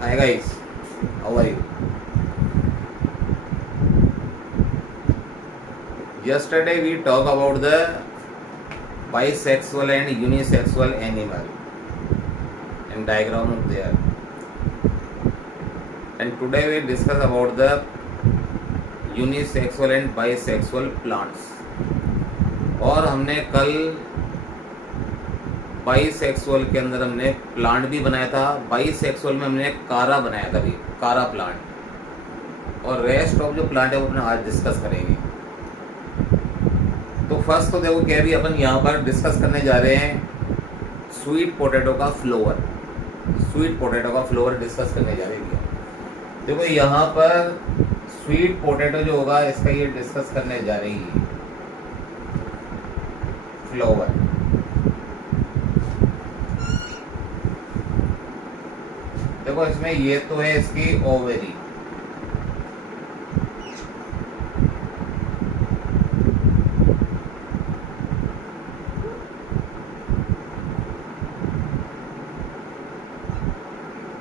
Hi guys, how are you? Yesterday we talked about the bisexual and unisexual animal and diagram of there. And today we discuss about the unisexual and bisexual plants. और हमने कल bisexual के अंदर हमने plant भी बनाया था, bisexual में हमने कारा बनाया था, कारा प्लांट, और रेस्ट ऑफ जो प्लांट है वो अपने आज डिस्कस करेंगे। तो फर्स्ट तो देखो क्या भी अपन यहाँ पर डिस्कस करने जा रहे हैं स्वीट पोटैटो का फ्लोवर। स्वीट पोटैटो का फ्लोवर डिस्कस करने जा रहे हैं। देखो यहाँ पर स्वीट पोटैटो जो होगा इसका ये डिस्कस करने जा रही है फ्लोवर। देखो इसमें ये तो है इसकी ओवेरी,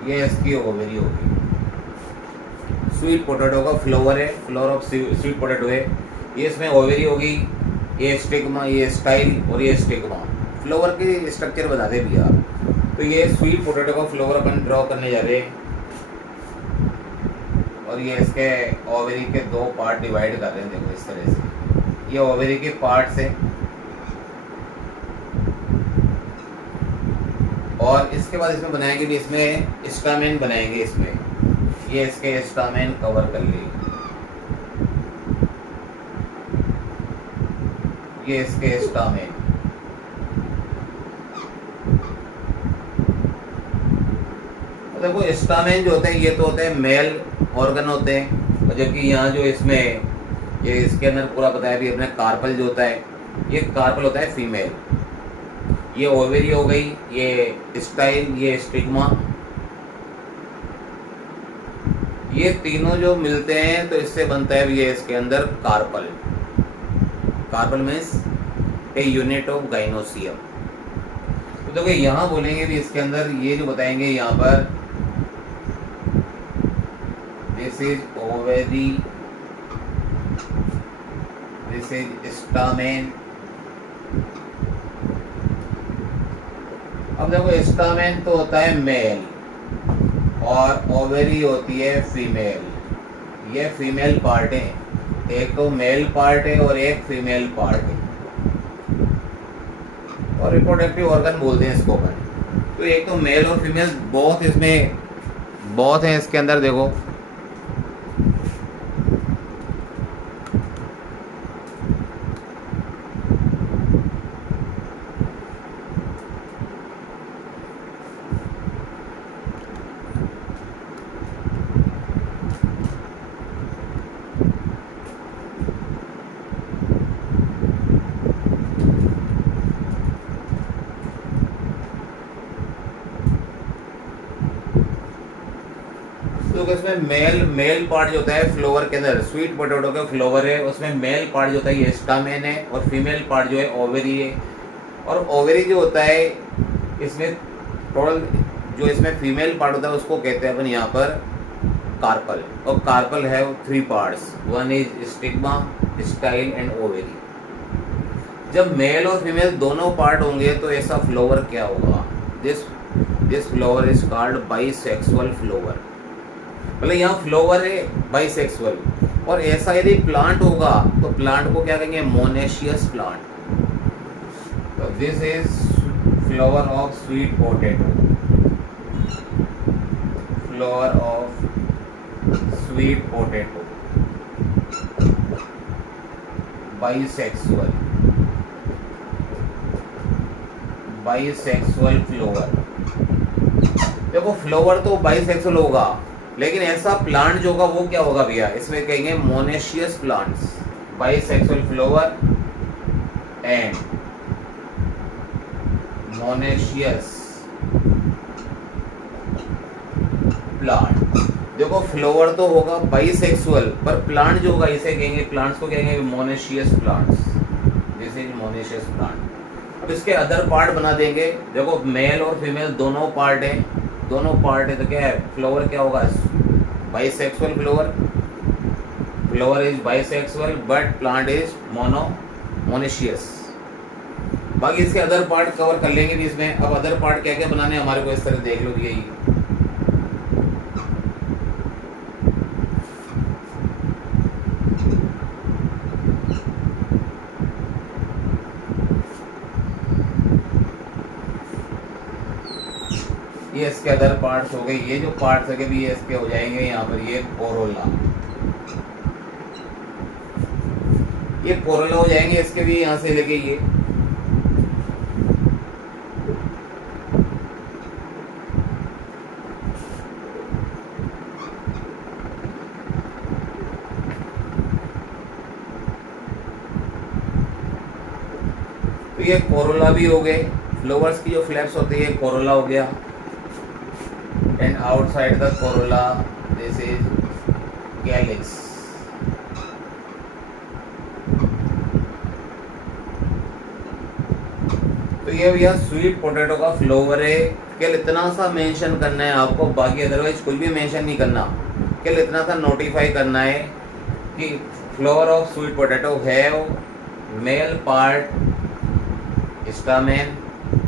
ये इसकी ओवेरी होगी। स्वीट पोटैटो का फ्लावर है, फ्लावर ऑफ स्वीट पोटैटो है। ये इसमें ओवेरी होगी, ये स्टिग्मा, ये स्टाइल और ये स्टिग्मा। फ्लावर की स्ट्रक्चर बता दे भैया। तो ये स्वीट पोटैटो का फ्लावर अपन ड्रॉ करने जा रहे हैं, और ये इसके ओवेरी के दो पार्ट डिवाइड कर रहे हैं। देखो इस तरह से ये ओवेरी के पार्ट्स हैं, और इसके बाद इसमें बनाएंगे भी, इसमें स्टामेन बनाएंगे। इसमें ये इसके स्टामेन कवर कर लिए, ये इसके स्टामेन। देखो स्टामेन जो होते हैं ये तो होते हैं मेल ऑर्गन होते हैं, और जबकि यहाँ जो इसमें ये इसके अंदर पूरा बताया भी अपने कार्पल जो होता है, ये कार्पल होता है फीमेल। ये ओवेरी हो गई, ये स्टाइल, ये स्टिग्मा। ये तीनों जो मिलते हैं तो इससे बनता है ये इसके अंदर carpel. Carpel means a unit of gynoecium. तो देखो यहाँ बोलेंगे भी इसके अंदर ये जो बताएंगे यहाँ पर, this is ovary, this is stamen. अब देखो स्टामेन तो होता है मेल और ओवेरी होती है फीमेल। ये फीमेल पार्ट है, एक तो मेल पार्ट है और एक फीमेल पार्ट है, और रिप्रोडक्टिव ऑर्गन बोलते हैं इसको अपन। तो एक तो मेल और फीमेल बहुत इसमें बहुत है इसके अंदर। देखो तो इसमें मेल पार्ट जो होता है फ्लावर के अंदर, स्वीट पोटैटो का फ्लावर है, उसमें मेल पार्ट जो होता है ये स्टामेन है, और फीमेल पार्ट जो है ओवेरी है। और ओवेरी जो होता है इसमें टोटल जो इसमें फीमेल पार्ट होता है उसको कहते हैं अपन यहाँ पर कार्पल। और कार्पल है 3 parts, one is stigma, style and ovary. जब मेल और फीमेल दोनों पार्ट होंगे तो ऐसा फ्लावर क्या होगा? This flower is called bisexual flower. मतलब यहाँ फ्लावर है बाईसेक्सुअल, और ऐसा यदि प्लांट होगा तो प्लांट को क्या कहेंगे? Monoecious plant. तो this is flower of sweet potato, flower of sweet potato, bisexual, bisexual flower. देखो फ्लावर तो बाईसेक्सुअल होगा, लेकिन ऐसा प्लांट जो होगा वो क्या होगा भैया? इसमें कहेंगे monoecious plants, bisexual flower and monoecious plant. देखो फ्लावर तो होगा बाईसेक्सुअल, पर प्लांट जो होगा इसे कहेंगे, प्लांट्स को कहेंगे monoecious plants. This is monoecious plant. अब इसके अदर पार्ट बना देंगे। देखो मेल और फीमेल दोनों पार्ट हैं, दोनों पार्ट है तो क्या है, फ्लावर क्या होगा, bisexual flower, flower is bisexual but plant is monoecious. बाकी इसके अदर पार्ट कवर कर लेंगे भी इसमें। अब अदर पार्ट क्या क्या बनाने हमारे को, इस तरह देख लो यही। ये इसके अदर पार्ट्स हो गए, ये जो पार्ट्स है भी ये इसके हो जाएंगे यहाँ पर, ये कोरोला, ये कोरोला हो जाएंगे इसके भी, यहाँ से लेके ये तो ये कोरोला भी हो गए। फ्लावर्स की जो फ्लैप्स होती है कोरोला हो गया। And outside the Corolla this is calyx. तो ये भैया स्वीट पोटैटो का फ्लावर है। केवल इतना सा मेंशन करना है आपको, बाकी अदरवाइज कुछ भी मेंशन नहीं करना। केवल इतना सा नोटिफाई करना है कि flower of sweet potato have male part stamen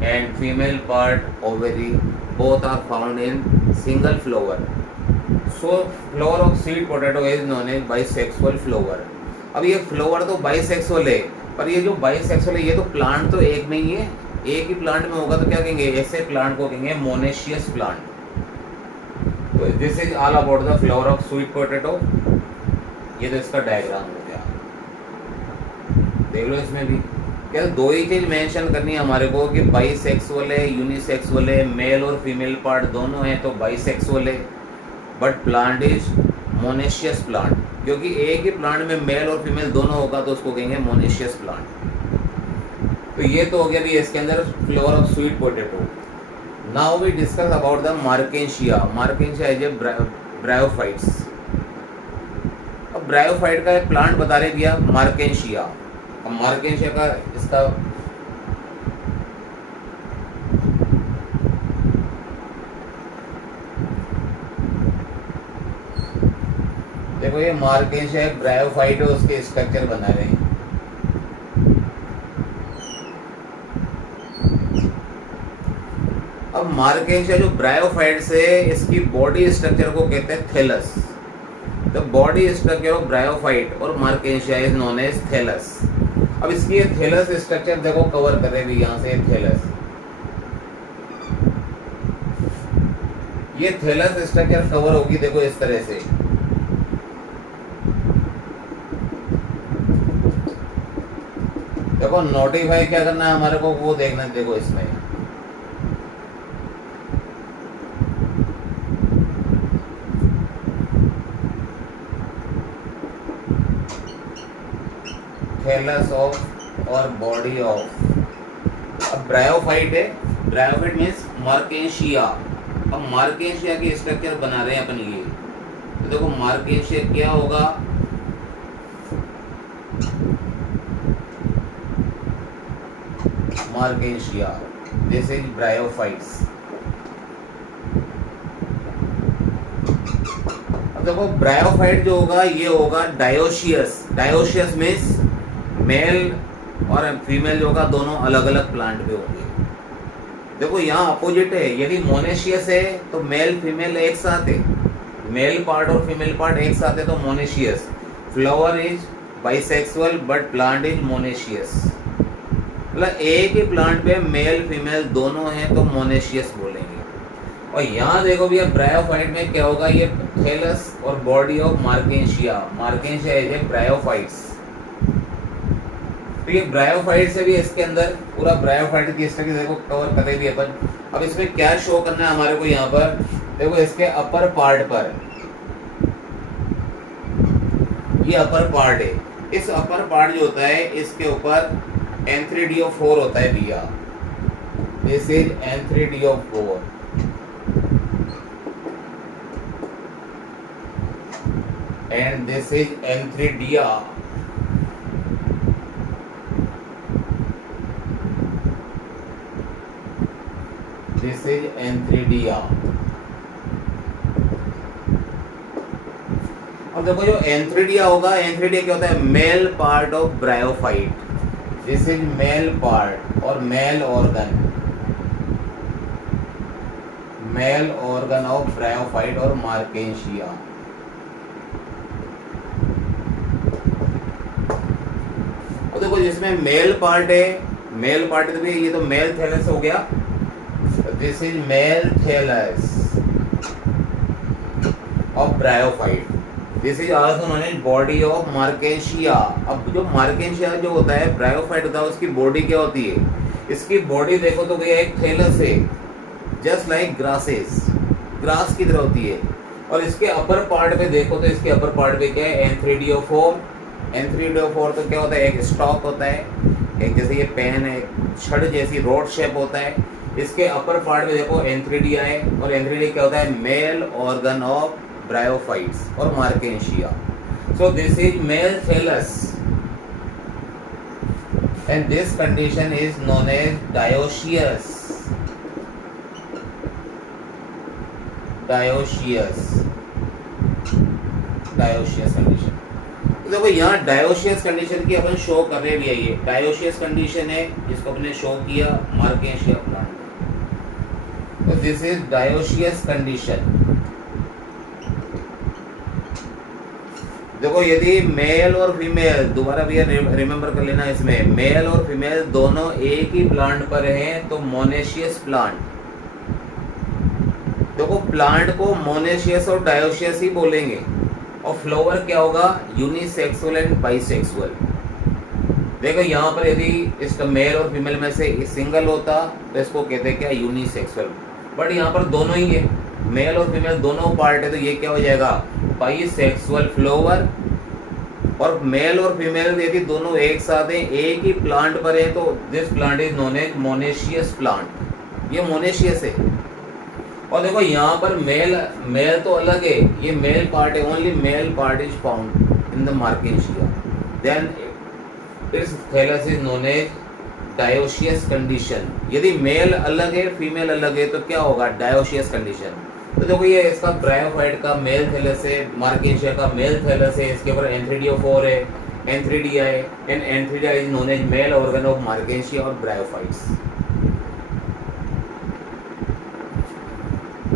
and female part ovary, both are found in single flower. So flower of sweet potato is known as bisexual flower. अब ये फ्लावर तो बाइसेक्सुअल है, पर ये जो बाइसेक्सुअल है ये तो प्लांट तो एक में ही है, एक ही प्लांट में होगा तो क्या कहेंगे, ऐसे प्लांट को कहेंगे मोनेशियस प्लांट। तो this is all about the flower of sweet potato. ये तो इसका डायग्राम हो गया, देख लो। इसमें भी क्या दो ही चीज मेंशन करनी है हमारे को कि बाइसेक्सुअल है, यूनिसेक्सुअल है, मेल और फीमेल पार्ट दोनों हैं तो बाइसेक्सुअल है, but plant is monoecious plant, क्योंकि एक ही प्लांट में मेल और फीमेल दोनों होगा तो उसको कहेंगे मोनेशियस प्लांट। तो ये तो हो गया भी इसके अंदर flower of sweet potato. Now we discuss about the मार्केशिया। मार्केशिया is a bryophytes. अब ब्रायोफाइट का एक प्लांट बता रहे भैया मार्केशिया। अब मार्केशिया का इसका देखो, ये मार्केशिया एक ब्रायोफाइट है, उसके स्ट्रक्चर बना रहे हैं। अब मार्केशिया जो ब्रायोफाइट्स है इसकी बॉडी स्ट्रक्चर को कहते हैं thallus. The body structure of bryophyte और मार्केशिया इज नोन एज थैलस। अब इसकी ये थैलस स्ट्रक्चर देखो कवर कर रहे भी, यहाँ से थैलस, ये थैलस स्ट्रक्चर कवर होगी देखो इस तरह से। देखो नोटिफाई क्या करना है हमारे को वो देखना है, देखो इसमें थैलस ऑफ और बॉडी ऑफ। अब ब्रायोफाइट है, ब्रायोफाइट मीन्स मार्केशिया। अब मार्केशिया की स्ट्रक्चर बना रहे हैं अपन ये, तो देखो मार्केशिया क्या होगा, मार्केशिया दिस इज ब्रायोफाइट्स। अब देखो ब्रायोफाइट जो होगा ये होगा डायोशियस। डायोशियस मीन्स मेल और फीमेल जो होगा दोनों अलग अलग प्लांट पे होंगे। देखो यहाँ अपोजिट है, यदि मोनेशियस है तो मेल फीमेल एक साथ है, मेल पार्ट और फीमेल पार्ट एक साथ है तो monoecious. Flower is bisexual but plant is monoecious. मतलब एक ही प्लांट पे मेल फीमेल दोनों हैं तो मोनेशियस बोलेंगे। और यहाँ देखो भैया ब्रायोफाइट में क्या होगा, ये थैलस और body of मार्केशिया। मार्केशिया is a bryophytes. तो ये ब्रायोफाइट से भी इसके अंदर पूरा ब्रायोफाइट की स्ट्रक्चर देखो कवर कर रही है अपन। अब इसमें क्या शो करना है हमारे को, यहाँ पर देखो इसके अपर पार्ट पर, ये अपर पार्ट है, इस अपर पार्ट जो होता है इसके ऊपर N3DO4 होता है भैया। This is N3DO4 and this is N3DR। This is antheridia. अब देखो जो एंथ्रीडिया होगा, एंथ्रीडिया क्या होता है, male part of bryophyte. This is male part और मेल ऑर्गन ऑफ ब्रायोफाइट और मार्केंशिया। और देखो जिसमें मेल पार्ट है, मेल पार्ट तो ये तो मेल थैलस हो गया, this is male thallus of bryophyte. This is also known as body of marchantia. अब जो मार्केंशिया जो होता है, ब्रायोफाइट होता है, उसकी बॉडी क्या होती है, इसकी बॉडी देखो तो भैया एक थैलस है, जस्ट लाइक ग्रासेस, ग्रास की तरह होती है। और इसके अपर पार्ट पे देखो तो इसके अपर पार्ट पे क्या है, एंथ्रीडियोफोर। एंथ्रीडियोफोर तो क्या होता है, एक स्टॉक होता है, एक जैसे ये पेन है, छड़ जैसी रोड शेप होता है। इसके अपर पार्ट में देखो एंथ्रीडिया है, और एंथ्रीडिया क्या होता है, मेल ऑर्गन ऑफ ब्रायोफाइट्स और marchantia. So this is male thallus and this condition is known as dioecious. Dioecious condition. तो देखो यहाँ डायोशियस कंडीशन की अपन शो कर रहे भी है, ये डायोशियस कंडीशन है जिसको अपने शो किया मार्केंशिया प्लांट। तो दिस इज डायोशियस कंडीशन। देखो यदि मेल और फीमेल, दोबारा भैया रिमेम्बर कर लेना, इसमें मेल और फीमेल दोनों एक ही प्लांट पर हैं तो मोनेशियस प्लांट। देखो प्लांट को मोनेशियस और डायोशियस ही बोलेंगे, और फ्लावर क्या होगा, यूनिसेक्सुअल एंड बाइसेक्सुअल। देखो यहाँ पर यदि इसका मेल और फीमेल में से सिंगल होता तो इसको कहते हैं क्या, यूनिसेक्सुअल। बट यहाँ पर दोनों ही है, मेल और फीमेल दोनों पार्ट है, तो ये क्या हो जाएगा, बाइसेक्सुअल फ्लावर। और मेल और फीमेल यदि दोनों एक साथ हैं, एक ही प्लांट पर है, तो this plant is known as monoecious plant. ये मोनेशियस है। और देखो यहाँ पर मेल तो अलग है, ये मेल पार्ट है, only male part is found in the marchantia. Then its thallus is known as dioecious condition. यदि मेल अलग है फीमेल अलग है तो क्या होगा, डायोशियस कंडीशन। तो देखो ये इसका ब्रायोफाइट का मेल थैलस है, मार्केंशिया का मेल थैलस है, इसके ऊपर एंथ्रीडियोफोर है, एंथ्रीडिया है, and antheridia is known as male organ of marchantia और ब्रायोफाइट्स।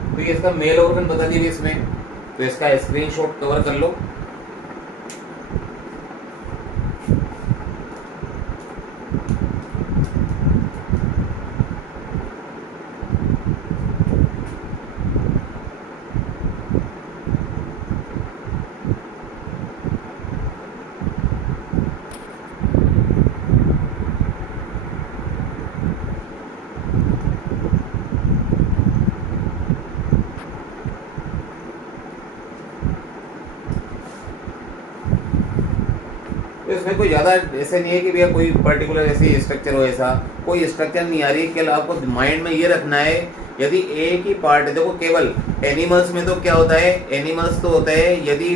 तो ये इसका मेल ऑर्गन बता दीजिए इसमें, तो इसका स्क्रीनशॉट कवर कर लो। इसमें कोई ज़्यादा ऐसे नहीं है कि भैया कोई पर्टिकुलर ऐसी स्ट्रक्चर हो, ऐसा कोई स्ट्रक्चर नहीं आ रही। केवल आपको माइंड में ये रखना है, यदि एक ही पार्ट है, देखो केवल एनिमल्स में तो क्या होता है, एनिमल्स तो होता है यदि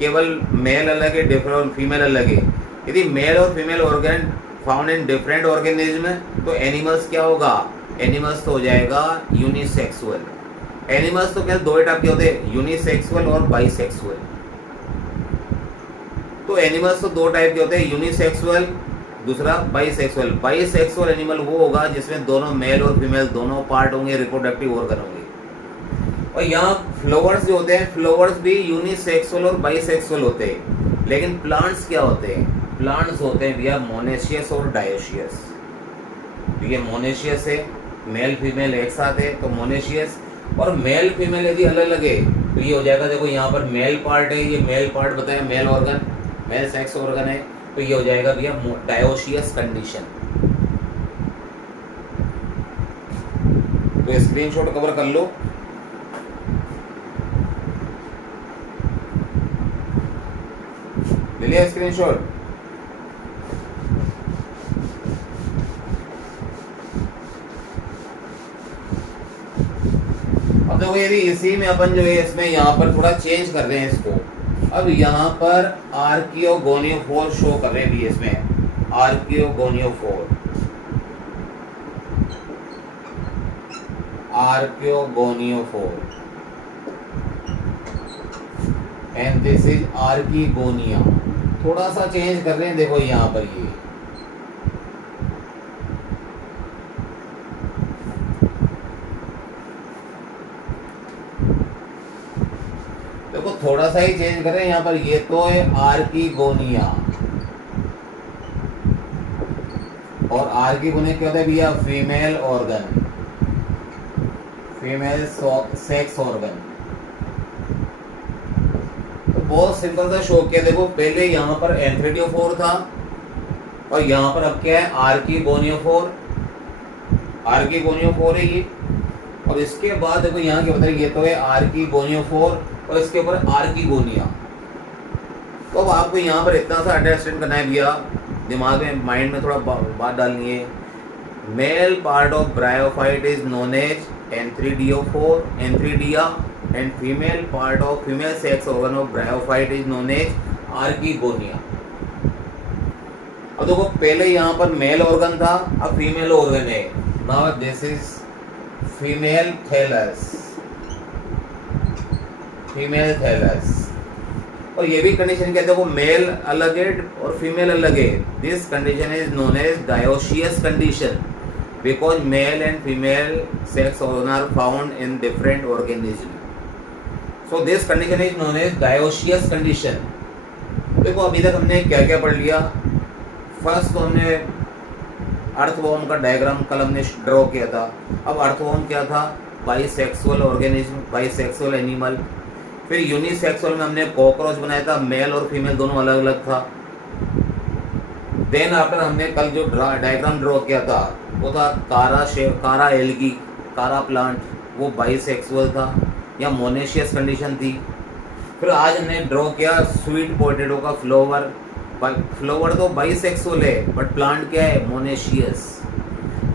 केवल मेल अलग है, डिफरेंट फीमेल अलग है। यदि मेल और female organ found in different organism तो एनिमल्स क्या होगा, एनिमल्स तो हो जाएगा यूनिसेक्सुअल। एनिमल्स तो क्या दो टाइप के होते हैं, यूनिसेक्सुअल और बाइसेक्सुअल। तो एनिमल्स तो दो टाइप के होते हैं, यूनिसेक्सुअल, दूसरा बाइसेक्सुअल। बाइसेक्सुअल एनिमल वो होगा जिसमें दोनों मेल और फीमेल दोनों पार्ट होंगे, रिप्रोडक्टिव ऑर्गन होंगे। और यहाँ फ्लावर्स जो होते हैं, फ्लावर्स भी यूनिसेक्सुअल और बाइसेक्सुअल होते हैं। लेकिन प्लांट्स क्या होते हैं, प्लांट्स होते हैं भैया मोनेशियस और डायोशियस। ये मोनेशियस है, मेल फीमेल एक साथ है तो मोनेशियस। और मेल फीमेल यदि अलग अलग है तो ये हो जाएगा, देखो यहाँ पर मेल पार्ट है, ये मेल पार्ट बताया, male organ, male sex organ है, तो ये हो जाएगा भैया डायोशियस कंडीशन। तो स्क्रीनशॉट कवर कर लो। ले लिया स्क्रीनशॉट? अब देखो यदि इसी में अपन जो है इसमें यहाँ पर थोड़ा चेंज कर रहे हैं इसको। अब यहाँ पर आर्कियोगोनियोफोर शो कर रहे हैं भी इसमें, आर्कियोगोनियोफोर। आर्कियोगोनियोफोर एंड दिस इज आर्कीगोनिया। थोड़ा सा चेंज कर रहे हैं, देखो यहाँ पर ये देखो थोड़ा सा ही चेंज कर रहे हैं यहाँ पर। ये तो है आर्कीगोनिया, और आर्कीगोनिया क्या होता है भैया? Female organ, female sex organ. तो बहुत सिंपल सा शो किया। देखो पहले यहाँ पर एंथ्रेटियोफोर था और यहाँ पर अब क्या है? आर्कीगोनियोफोर। आर्कीगोनियोफोर है ये, और इसके बाद देखो यहाँ क्या बताइए, ये तो है आर्कीगोनियोफोर और इसके ऊपर आर्कीगोनिया। तो अब आपको यहाँ पर इतना सा अंडरस्टैंड करना है भैया, दिमाग में माइंड में थोड़ा बात डालनी है। Male part of bryophyte is known as antheridiophore, antheridia, and female part of female sex organ of bryophyte is known as archegonia. अब देखो पहले यहाँ पर मेल ऑर्गन था, अब फीमेल ऑर्गन है। Now this is female thallus, female thallus. और ये भी कंडीशन क्या है? देखो मेल अलग है और फीमेल अलग है। This condition is known as dioecious condition because male and female sex organ are found in different organism. So this condition is known as dioecious condition. देखो अभी तक हमने क्या क्या पढ़ लिया। फर्स्ट तो हमने अर्थवॉर्म का डायग्राम कल हमने ड्रॉ किया था। अब अर्थवॉर्म क्या था? Bisexual organism, bisexual animal. फिर यूनिसेक्सुअल में हमने कॉकरोच बनाया था, मेल और फीमेल दोनों अलग अलग था। देन आफ्टर हमने कल जो डायग्राम ड्रॉ किया था वो था कारा एल्गी, कारा प्लांट, वो बाइसेक्सुअल था या मोनेशियस कंडीशन थी। फिर आज हमने ड्रॉ किया स्वीट पोटैटो का फ्लावर। फ्लावर तो बाइसेक्सुअल है बट प्लांट क्या है? मोनेशियस।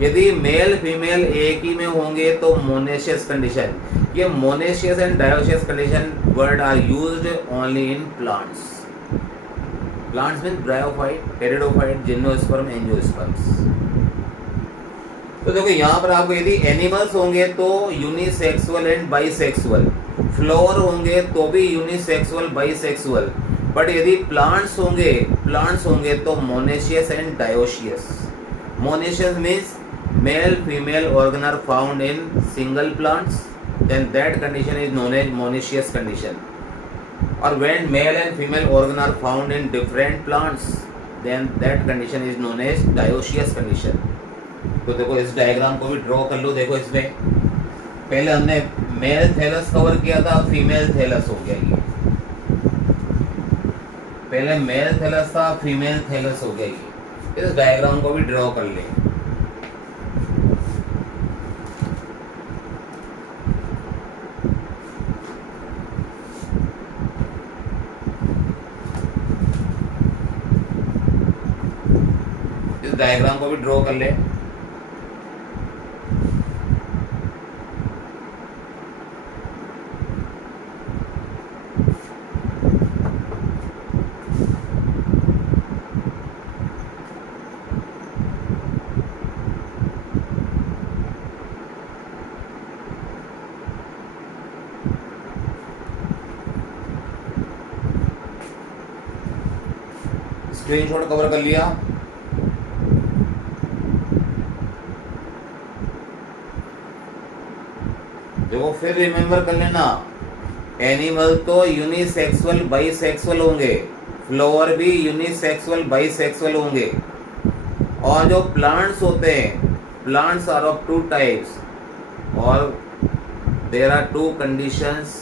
यदि मेल फीमेल एक ही में होंगे तो मोनेशियस कंडीशन। ये monoecious and dioecious condition word are used only in plants. Plants mean bryophyte, pteridophyte, gymnosperm, angiosperms. तो देखो यहाँ पर आपको यदि एनिमल्स होंगे तो यूनिसेक्सुअल एंड बाइसेक्सुअल, फ्लावर होंगे तो भी यूनिसेक्सुअल बाइसेक्सुअल, बट यदि प्लांट्स होंगे तो monoecious and dioecious. Monoecious means male female organ are found in single plants, then that condition is known as monoecious condition. Or when male and female organ are found in different plants, then that condition is known as dioecious condition. तो देखो इस diagram को भी draw कर लो। देखो इसमें पहले हमने मेल थैलस कवर किया था, फीमेल थैलस हो गया ये। पहले मेल थैलस था, फीमेल थैलस हो गया ये। इस डायग्राम को भी ड्रॉ कर ले। डायग्राम को भी ड्रॉ कर ले। स्क्रीनशॉट कवर कर लिया। देखो फिर रिमेम्बर कर लेना, एनिमल तो यूनिसेक्सुअल बाइसेक्सुअल होंगे, फ्लावर भी यूनिसेक्सुअल बाइसेक्सुअल होंगे। और जो प्लांट्स होते हैं, plants are of two types और there are two conditions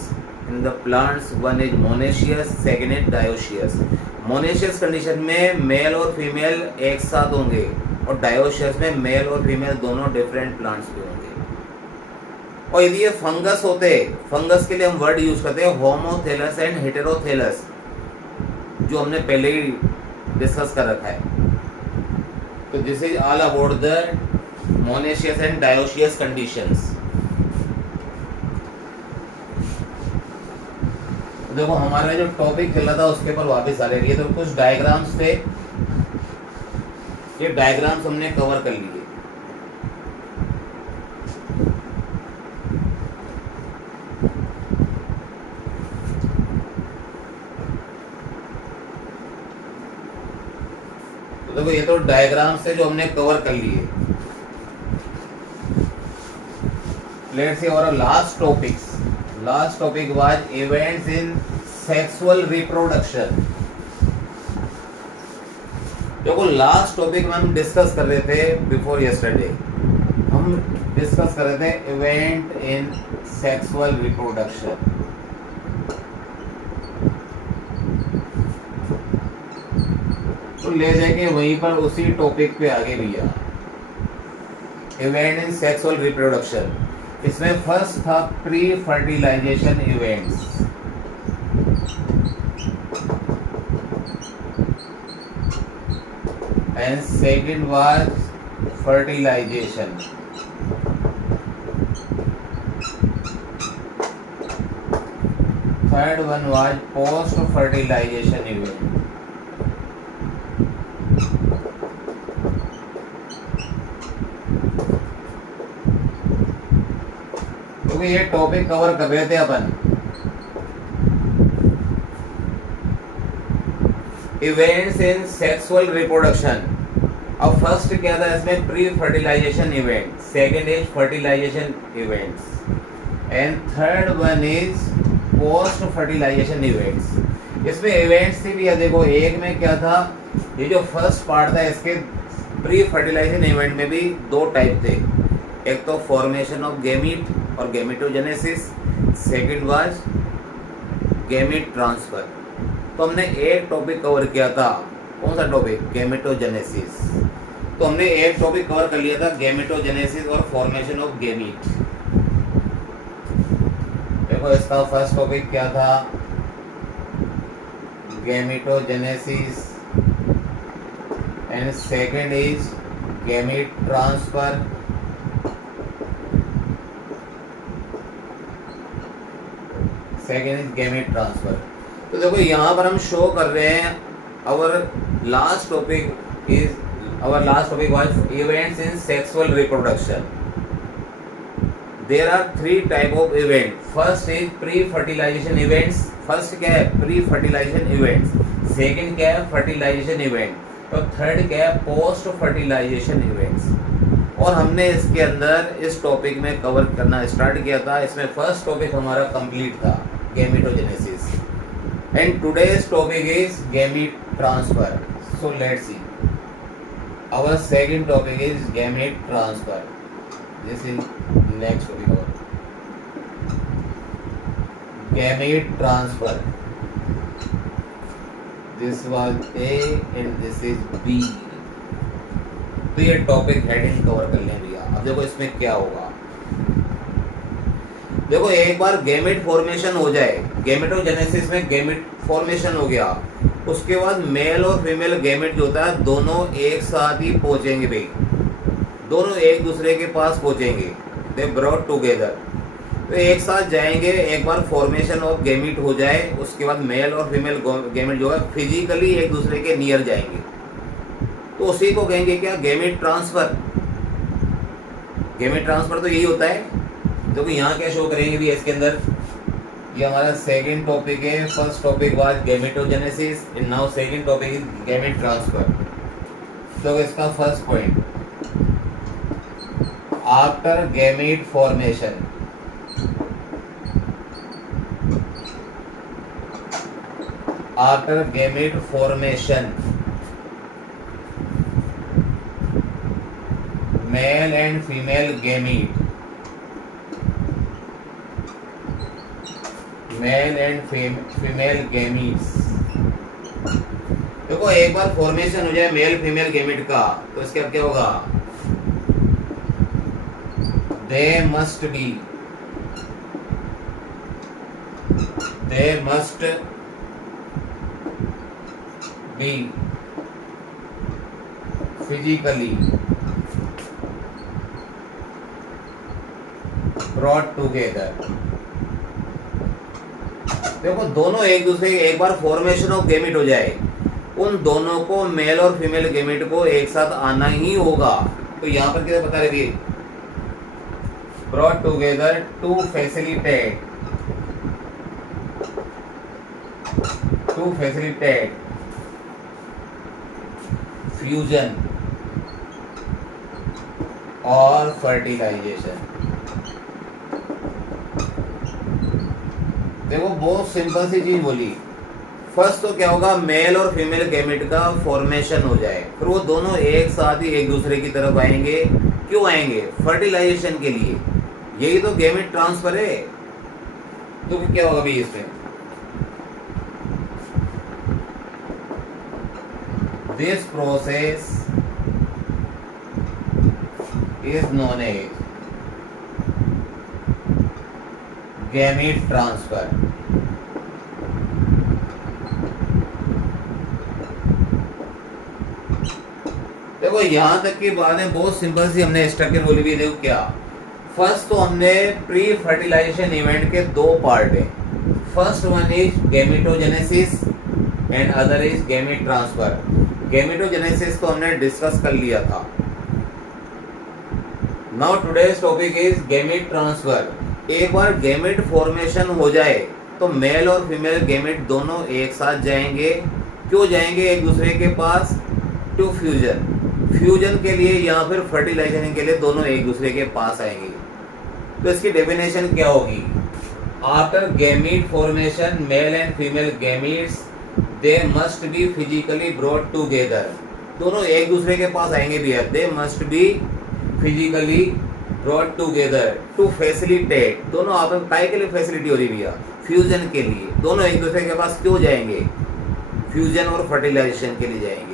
in the plants, one is monoecious, second is dioecious. Monoecious condition में मेल और फीमेल एक साथ होंगे और डायोशियस में मेल और फीमेल दोनों डिफरेंट प्लांट्स भी होंगे। और यदि ये फंगस होते, फंगस के लिए हम वर्ड यूज करते हैं होमोथेलस एंड हेटेरोथेलस, जो हमने पहले ही डिस्कस कर रखा है। तो this is all about the monoecious and dioecious conditions. देखो हमारा जो टॉपिक चल रहा था उसके ऊपर वापस आ रहे हैं। ये तो कुछ डायग्राम्स थे, ये डायग्राम्स हमने कवर कर लिए। देखो ये तो डायग्राम से जो हमने कवर कर लिए। Let's see our last topic was events in sexual reproduction. देखो लास्ट टॉपिक में हम डिस्कस कर रहे थे बिफोर यस्टरडे, हम डिस्कस कर रहे थे इवेंट इन सेक्सुअल रिप्रोडक्शन। तो ले जाएंगे वहीं पर उसी टॉपिक पे आगे भैया, इवेंट इन सेक्सुअल रिप्रोडक्शन। इसमें फर्स्ट था pre fertilisation events, and second was fertilization. Third one was post fertilization event. क्योंकि ये टॉपिक कवर कर रहे थे अपन, इवेंट्स इन सेक्सुअल रिप्रोडक्शन। अब फर्स्ट क्या था इसमें, pre fertilisation event, second is fertilisation events and third one is post fertilisation events. इसमें इवेंट्स थी भी, देखो एक में क्या था, ये जो फर्स्ट पार्ट था इसके प्री फर्टिलाइजेशन इवेंट में भी दो टाइप थे, एक तो फॉर्मेशन ऑफ गैमीट और gametogenesis, second was gamete transfer. तो हमने एक टॉपिक कवर किया था, कौन सा टॉपिक, गैमेटोजेनेसिस। तो हमने एक टॉपिक कवर कर लिया था गैमेटोजेनेसिस और फॉर्मेशन ऑफ गैमीट। देखो इसका फर्स्ट टॉपिक क्या था, gametogenesis and second is gamete transfer. Second is gamete transfer. तो देखो यहाँ पर हम शो कर रहे हैं our last topic was events in sexual reproduction. There are three type of event. First is pre-fertilization events. First क्या है, pre-fertilization events. सेकेंड क्या है, fertilization event. और थर्ड क्या है, post fertilization events. और हमने इसके अंदर इस टॉपिक में कवर करना स्टार्ट किया था। इसमें फर्स्ट टॉपिक हमारा कंप्लीट था, gametogenesis, and today's topic is gamete transfer. So let's see, our second topic is gamete transfer. This is next topic our gamete transfer. This was A and this is B. तो ये topic heading cover कर लें भैया। अब देखो इसमें क्या होगा, देखो एक बार गैमेट फॉर्मेशन हो जाए, गैमेटोजेनेसिस में गैमेट फॉर्मेशन हो गया, उसके बाद मेल और फीमेल गैमेट जो होता है दोनों एक साथ ही पहुंचेंगे भाई, दोनों एक दूसरे के पास पहुंचेंगे, दे ब्रॉट टुगेदर। तो एक साथ जाएंगे, एक बार फॉर्मेशन ऑफ गैमेट हो जाए उसके बाद मेल और फीमेल गैमेट जो है फिजिकली एक दूसरे के नियर जाएंगे, तो उसी को कहेंगे क्या, गैमेट ट्रांसफर। गैमेट ट्रांसफर तो यही होता है। देखो यहाँ क्या शो करेंगे भी इसके अंदर, ये हमारा सेकंड टॉपिक है। First topic was gametogenesis and now second topic is gamete transfer. तो इसका first point, after gamete formation, after gamete formation male and female gamete, mail and female gametes. देखो एक बार फॉर्मेशन हो जाए मेल फीमेल गैमीट का, तो इसके अब क्या होगा, दे must be physically brought together. देखो दोनों एक दूसरे, एक बार फॉर्मेशन ऑफ गैमेट हो जाए, उन दोनों को मेल और फीमेल गैमेट को एक साथ आना ही होगा। तो यहाँ पर क्या बता रहे, brought together to facilitate fusion और फर्टिलाइजेशन। देखो बहुत सिंपल सी चीज बोली। फर्स्ट तो क्या होगा, मेल और फीमेल गैमेट का फॉर्मेशन हो जाए, फिर वो दोनों एक साथ ही एक दूसरे की तरफ आएंगे। क्यों आएंगे? फर्टिलाइजेशन के लिए। यही तो गैमेट ट्रांसफर है। तो क्या होगा भाई इसमें, this process is known as gamete transfer. देखो यहां तक की बात है बहुत सिंपल सी, हमने स्ट्रक्चर बोली भी। देखो क्या, फर्स्ट तो हमने प्री फर्टिलाइजेशन इवेंट के दो पार्ट है। First one is gametogenesis and other is gamete transfer. Gametogenesis तो हमने डिस्कस कर लिया था। Now today's topic is gamete transfer. एक बार गैमेट फॉर्मेशन हो जाए तो मेल और फीमेल गैमेट दोनों एक साथ जाएंगे। क्यों जाएंगे एक दूसरे के पास? To fusion. फ्यूजन के लिए या फिर फर्टिलाइजेशन के लिए दोनों एक दूसरे के पास आएंगे। तो इसकी डेफिनेशन क्या होगी? After gamete formation male and female gametes they must be physically brought together. दोनों एक दूसरे के पास आएंगे भैया। They must be physically brought together to facilitate. दोनों आप काय के लिए फैसिलिटी हो रही भैया? फ्यूजन के लिए। दोनों एक दूसरे के पास क्यों जाएंगे? फ्यूजन और फर्टिलाइजेशन के लिए जाएंगे।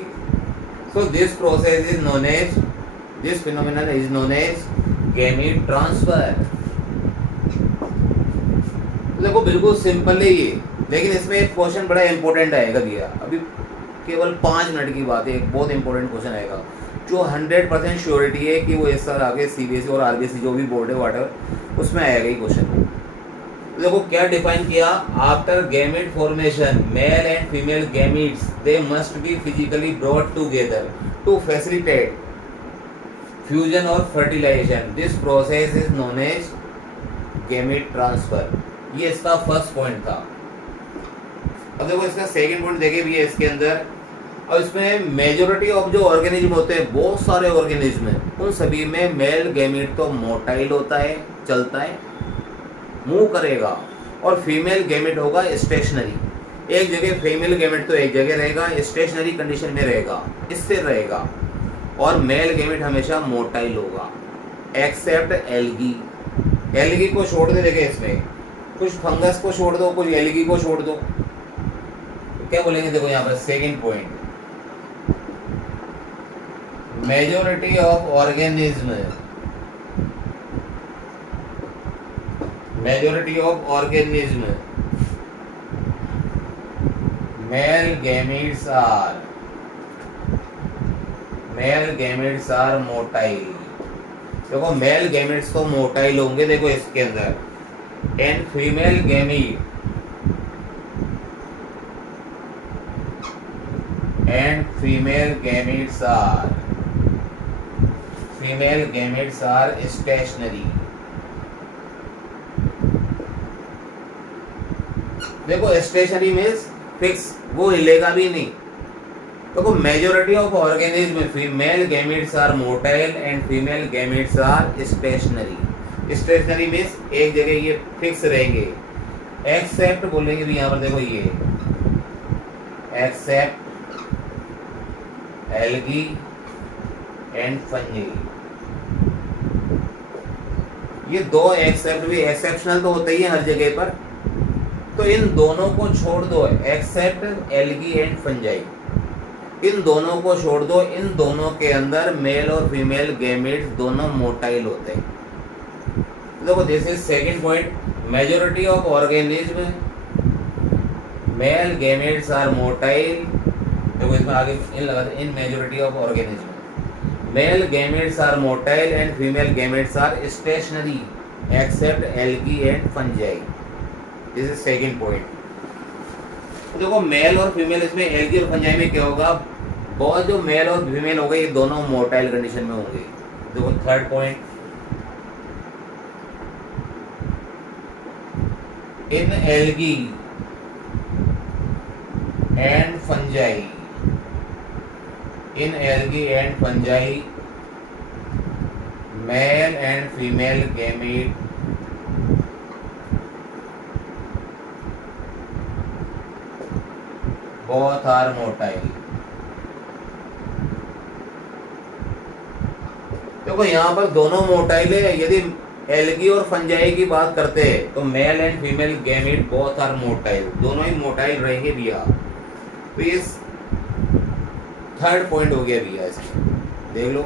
So this process is known as, this phenomenon is known as gamete transfer। देखो बिल्कुल सिंपल है ये, लेकिन इसमें एक क्वेश्चन बड़ा इंपॉर्टेंट आएगा भैया। अभी केवल 5 मिनट की बात है, एक बहुत इंपॉर्टेंट क्वेश्चन आएगा जो 100% श्योरिटी है कि वो इस साल आगे सीबीएसई और आरबीएसई जो भी बोर्ड है व्हाटएवर उसमें आएगा ही क्वेश्चन। देखो क्या डिफाइन किया, after gamete formation male and female gametes they must be physically brought together to facilitate fusion और fertilisation. This process is known as gamete transfer. ये इसका फर्स्ट पॉइंट था। अब देखो इसका सेकंड पॉइंट देखे भी है इसके अंदर। और इसमें मेजोरिटी ऑफ जो ऑर्गेनिज्म होते हैं, बहुत सारे ऑर्गेनिज्म हैं, उन सभी में मेल गैमेट तो मोटाइल होता है, चलता है, मूव करेगा, और फीमेल गैमेट होगा स्टेशनरी। एक जगह फीमेल गैमेट तो एक जगह रहेगा, स्टेशनरी कंडीशन में रहेगा, स्थिर रहेगा, और मेल गैमेट हमेशा मोटाइल होगा एक्सेप्ट एल्गी। एल्गी को छोड़ दे, देखे इसमें कुछ फंगस को छोड़ दो, कुछ एल्गी को छोड़ दो, तो क्या बोलेंगे? देखो यहाँ पर second point, majority of organism, majority of organism male gametes are motile। देखो मेल गैमेट्स तो मोटाइल होंगे, देखो इसके अंदर, and female gametes are stationary. देखो स्टेशनरी मीन्स फिक्स, वो हिलेगा भी नहीं। देखो majority of organism female gametes are motile and female gametes are stationary. Stationary means एक जगह ये फिक्स रहेंगे, एक्सेप्ट बोलेंगे भी यहाँ पर, देखो ये एक्सेप्ट एल्गी एंड फंजी। ये दो एक्सेप्ट भी एक्सेप्शनल तो होते ही है हर जगह पर, तो इन दोनों को छोड़ दो, एक्सेप्ट एल्गी एंड फंजाई, इन दोनों को छोड़ दो। इन दोनों के अंदर मेल और फीमेल गैमेट्स दोनों मोटाइल होते हैं। देखो this is second point, majority of organism male gametes are motile. देखो इसमें आगे इन लगा दे, in majority of organism male gametes are motile and female gametes are stationary except algae and fungi. This is second point. देखो male और female, इसमें algae और fungi में क्या होगा, बहुत जो मेल और फीमेल हो गए ये दोनों मोटाइल कंडीशन में होंगे। देखो third point, in algae and fungi in algae and fungi male and female gamete both are motile. देखो यहाँ पर दोनों मोटाइल है। यदि एल्गी और फंजाई की बात करते हैं तो male and female gamete both are motile, दोनों ही मोटाइल रहेंगे भैया। तो ये थर्ड पॉइंट हो गया भैया इसमें, देख लो।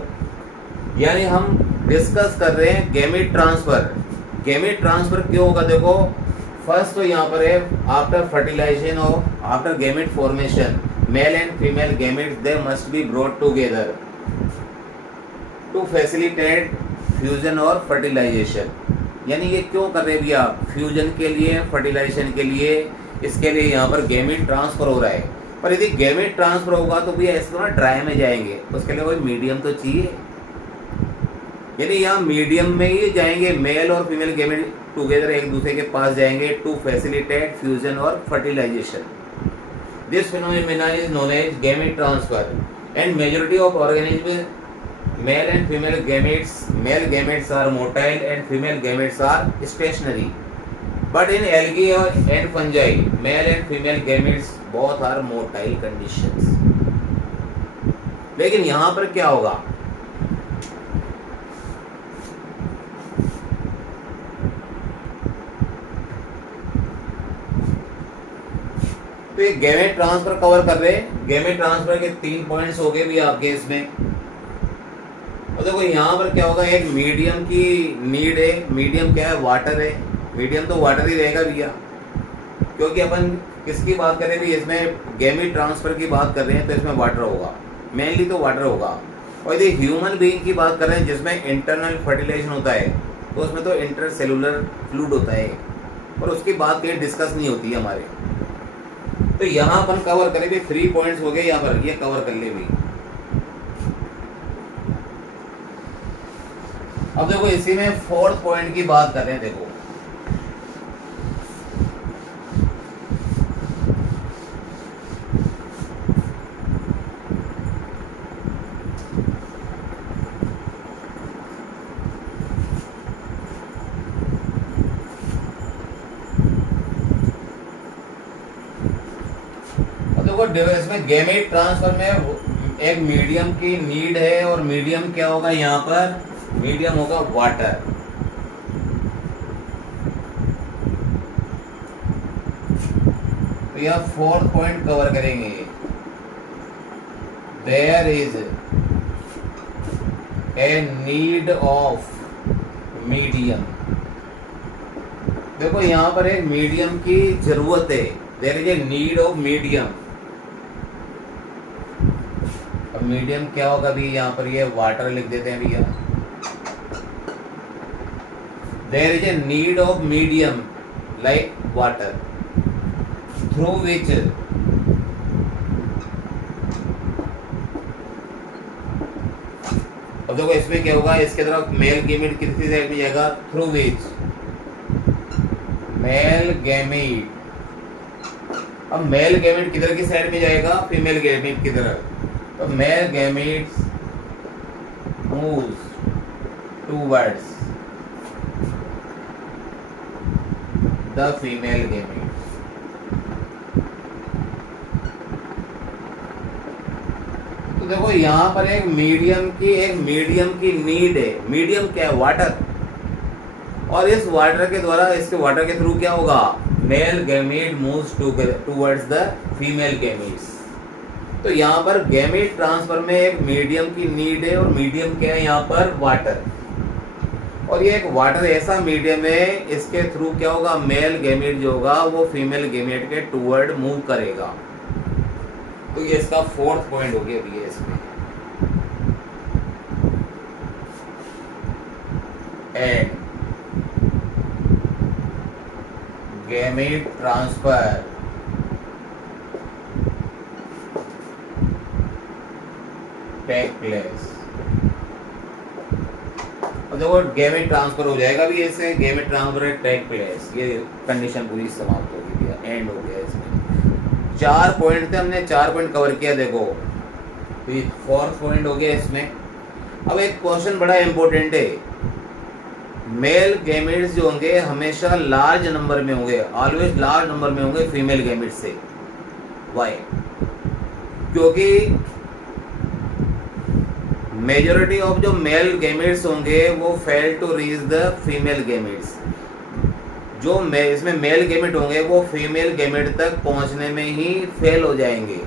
यानी हम डिस्कस कर रहे हैं गैमीट ट्रांसफर। गैमीट ट्रांसफर क्यों होगा? देखो फर्स्ट तो यहाँ पर है after fertilisation of after gamete formation male and female gametes they must be brought together to facilitate fusion और फर्टिलाइजेशन। यानी ये क्यों कर रहे हैं भैया? फ्यूजन के लिए, फर्टिलाइजेशन के लिए, इसके लिए यहाँ पर गैमीट ट्रांसफर हो रहा है। पर यदि गैमीट ट्रांसफर होगा तो भैया इसको ना ड्राई में जाएंगे, उसके लिए कोई मीडियम तो चाहिए। यानी यहाँ मीडियम में ही जाएंगे, मेल और फीमेल गैमीट टुगेदर एक दूसरे के पास जाएंगे टू फैसिलिटेट फ्यूजन और fertilisation. This phenomena is known as gamete transfer and majority of organism male and female gametes are motile and female gametes are stationary, but in algae and fungi male and female gametes both are motile conditions। लेकिन यहाँ पर क्या होगा? तो ये gamete transfer cover कर रहे हैं। गैमेट ट्रांसफर के 3 पॉइंट्स हो गए भी आपके इसमें। और देखो यहाँ पर क्या होगा, एक मीडियम की नीड है। मीडियम क्या है? वाटर है। मीडियम तो वाटर ही रहेगा भैया, क्योंकि अपन किसकी बात करें भी, इसमें गैमीट ट्रांसफर की बात कर रहे हैं तो इसमें वाटर होगा, मेनली तो वाटर होगा। और यदि ह्यूमन बीइंग की बात कर रहे हैं जिसमें इंटरनल फर्टिलाइजेशन होता है तो उसमें तो इंटरसेलुलर फ्लूइड होता है, और उसकी बात कहीं डिस्कस नहीं होती है हमारे। तो यहाँ अपन कवर करें भी 3 पॉइंट्स हो गए यहाँ पर, ये कवर कर ले भी। अब देखो इसी में 4th पॉइंट की बात कर रहे हैं। देखो इसमें गैमेट ट्रांसफर में एक मीडियम की नीड है, और मीडियम क्या होगा यहाँ पर? मीडियम होगा वाटर। तो यह 4th पॉइंट कवर करेंगे। There is a need of medium. देखो यहाँ पर एक मीडियम की जरूरत है। There is a need of medium. अब मीडियम क्या होगा भी? यहाँ पर ये वाटर लिख देते हैं भैया। There is a need of medium like water through which अब देखो इसमें क्या होगा, इसके तरफ मेल गैमीट किसकी साइड में जाएगा? Through which male gamete. अब मेल गैमीट किधर की साइड में जाएगा? फीमेल गैमीट की तरफ। तो male gametes moves towards the female gamete. तो देखो यहाँ पर एक मीडियम की नीड है। मीडियम क्या है? वाटर। और इस वाटर के द्वारा, इसके वाटर के थ्रू क्या होगा? Male gamete moves towards the female gametes. तो यहाँ पर गैमीट ट्रांसफर में एक मीडियम की नीड है, और मीडियम क्या है यहाँ पर? वाटर। और ये एक वाटर ऐसा मीडियम है, इसके थ्रू क्या होगा? मेल गैमीट जो होगा वो फीमेल गैमीट के टूवर्ड मूव करेगा। तो ये इसका 4th पॉइंट हो गया भैया इसमें। And gamete transfer take place. और देखो गैमेट ट्रांसफर हो जाएगा भी ऐसे, गैमेट ट्रांसफर टेक प्लेस। ये कंडीशन पूरी समाप्त हो गई, एंड हो गया इसमें। 4 पॉइंट थे, हमने 4 पॉइंट कवर किया। देखो फोर्थ पॉइंट हो गया इसमें। अब एक क्वेश्चन बड़ा इंपॉर्टेंट है, मेल गैमेट्स जो होंगे हमेशा लार्ज नंबर में होंगे, ऑलवेज लार्ज नंबर में होंगे फीमेल गैमेट्स से। वाई? क्योंकि मेजॉरिटी ऑफ जो मेल गैमेट्स होंगे वो fail to reach the female gametes. जो इसमें मेल गैमेट होंगे वो फीमेल गैमेट तक पहुंचने में ही फेल हो जाएंगे।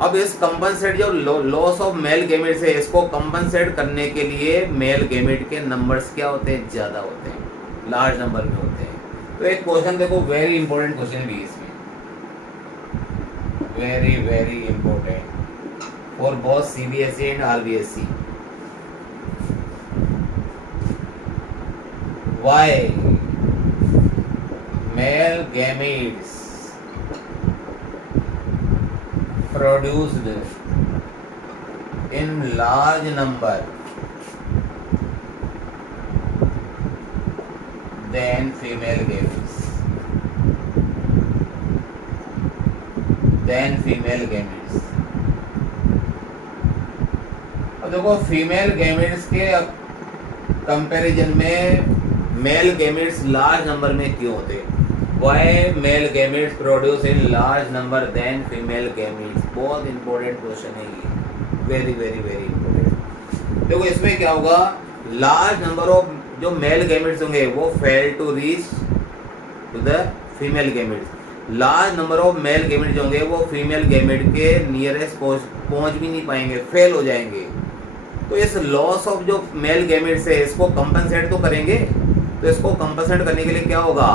अब इस कंपनसेट जो लॉस ऑफ मेल गैमेट्स है, इसको कंपनसेट करने के लिए मेल गैमेट के नंबर्स क्या होते हैं, ज़्यादा होते हैं, लार्ज नंबर में होते हैं। तो एक क्वेश्चन देखो, वेरी इंपॉर्टेंट क्वेश्चन भी इसमें, very very important for both CBSE and RBSE. Why male gametes produced in large number than female gametes, अब देखो फीमेल गैमेट्स के कंपैरिजन में मेल गैमेट्स लार्ज नंबर में क्यों होते हैं? Why male gametes produce in large number than female gametes? बहुत important question है ये, वेरी वेरी वेरी इंपॉर्टेंट। देखो इसमें क्या होगा, लार्ज नंबर ऑफ जो मेल गैमेट्स होंगे वो fail to reach to the female gametes. Large number of male gametes जो होंगे वो फीमेल गैमेट के नियरेस्ट पहुंच भी नहीं पाएंगे, फेल हो जाएंगे। तो इस लॉस ऑफ जो मेल गैमेट्स है इसको कंपनसेट तो करेंगे। तो इसको कंपनसेट करने के लिए क्या होगा,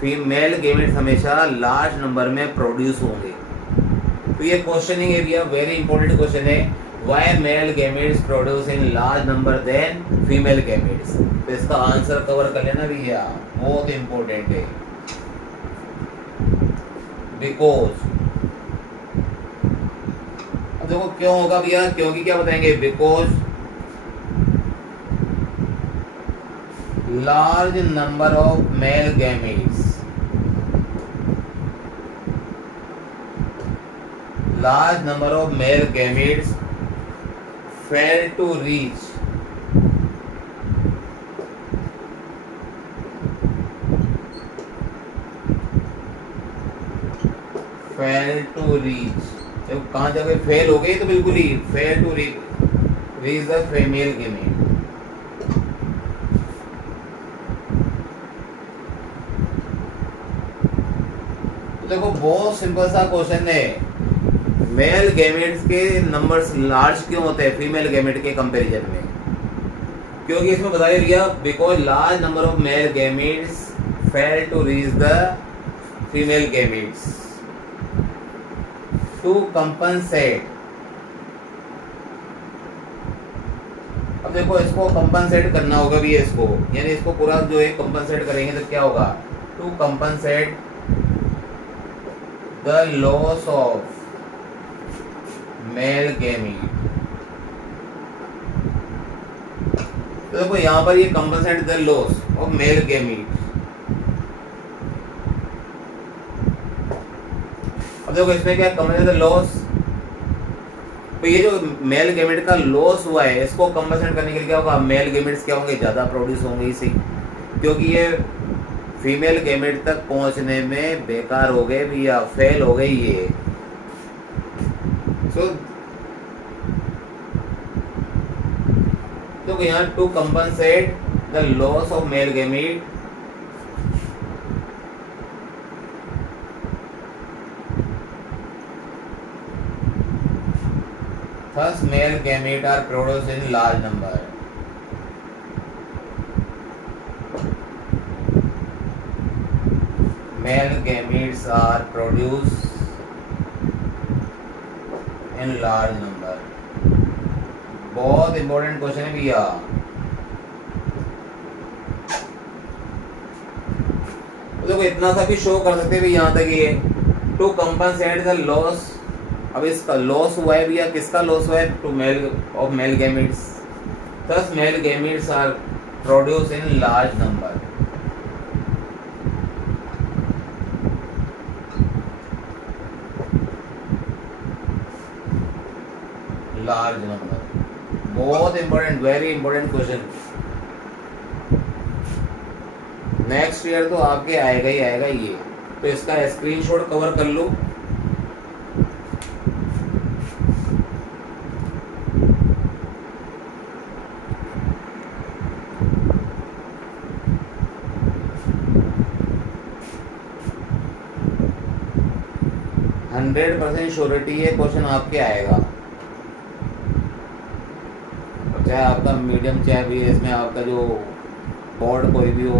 फीमेल गैमेट्स हमेशा लार्ज नंबर में प्रोड्यूस होंगे। तो ये questioning area very important question है, why male gametes produce in large number then female gametes. तो इसका आंसर कवर कर लेना भैया, बहुत इंपॉर्टेंट है। बिकॉज, अब देखो क्यों होगा भैया, क्योंकि क्या बताएंगे, because large number of male gametes, large number of male gametes fail to reach जब कहाँ जगह फेल हो गई तो बिल्कुल ही fail to reach the female gamete. देखो बहुत सिंपल सा क्वेश्चन है, मेल गैमेट्स के नंबर्स लार्ज क्यों होते हैं फीमेल गैमेट के कंपैरिजन में? क्योंकि इसमें बताया गया because large number of male gametes fail to reach the female gametes to compensate. अब देखो इसको कंपनसेट करना होगा भी, इसको यानी इसको पूरा जो है कंपनसेट करेंगे तो क्या होगा, to compensate the loss of male gamete। तो देखो यहाँ पर ये compensate the loss of male gamete। अब देखो इसमें क्या compensate the loss, तो ये जो मेल गैमेट का लॉस हुआ है इसको कंपनसेट करने के लिए क्या होगा, मेल गैमेट्स क्या होंगे, ज़्यादा प्रोड्यूस होंगे इसे, क्योंकि ये फीमेल गैमेट तक पहुंचने में बेकार हो गए भी या फेल हो गई ये। तो यहाँ to compensate the loss of male gamete thus male gamete are produced in large number। Male gametes are produced in large number। बहुत इंपॉर्टेंट क्वेश्चन है भैया। तो देखो इतना सा भी शो कर सकते हैं यहाँ तक ये टू कंपनसेट द लॉस। अब इसका लॉस हुआ है भैया, किसका लॉस हुआ है, to male of male gametes, thus male gametes are produce in large number. Large number. बहुत important, very important question. Next year तो आपके आएगा ही आएगा ये, तो इसका स्क्रीनशॉट कवर कर लो। %100% श्योरिटी है क्वेश्चन आपके आएगा, चाहे आपका मीडियम चाहे भी इसमें आपका जो बोर्ड कोई भी हो,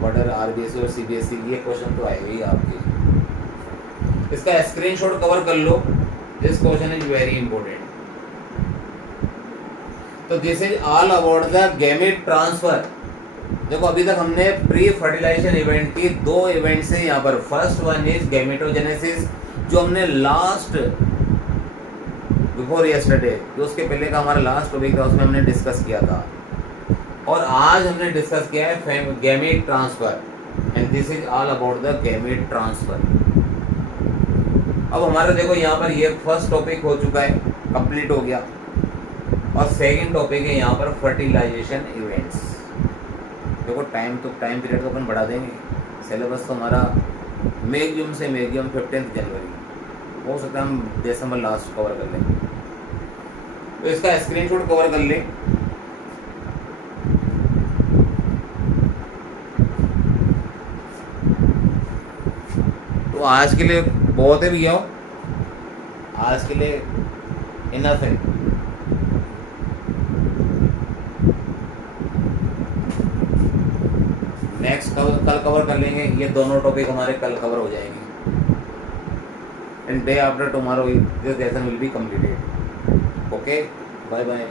बॉर्डर आरबीएसई और सीबीएसई, ये क्वेश्चन तो आएगा ही आपके। इसका स्क्रीनशॉट कवर कर लो, this question is very important. तो this is all about the gamete transfer. देखो अभी तक हमने प्री फर्टिलाइजेशन इवेंट की 2 इवेंट्स हैं यहाँ पर। फर्स्ट वन इज गैमेटोजेनेसिस, जो हमने लास्ट बिफोर यस्टरडे, जो उसके पहले का हमारा लास्ट टॉपिक था, उसमें हमने डिस्कस किया था। और आज हमने डिस्कस किया है gamete transfer, and this is all about the gamete transfer. अब हमारा देखो यहाँ पर ये फर्स्ट टॉपिक हो चुका है, कंप्लीट हो गया, और सेकंड टॉपिक है यहाँ पर फर्टिलाइजेशन इवेंट्स। देखो टाइम पीरियड तो अपन बढ़ा देंगे। सिलेबस तो हमारा मैक्सिमम से मैक्सिमम 15 जनवरी, हो सकता है हम दिसंबर लास्ट कवर कर लें। तो इसका स्क्रीनशॉट कवर कर लें। तो आज के लिए बहुत है भैया, आज के लिए इनफ है। नेक्स्ट कल कवर कर लेंगे, ये दोनों टॉपिक हमारे कल कवर हो जाएंगे। And day after tomorrow this lesson will be completed. Okay, bye bye.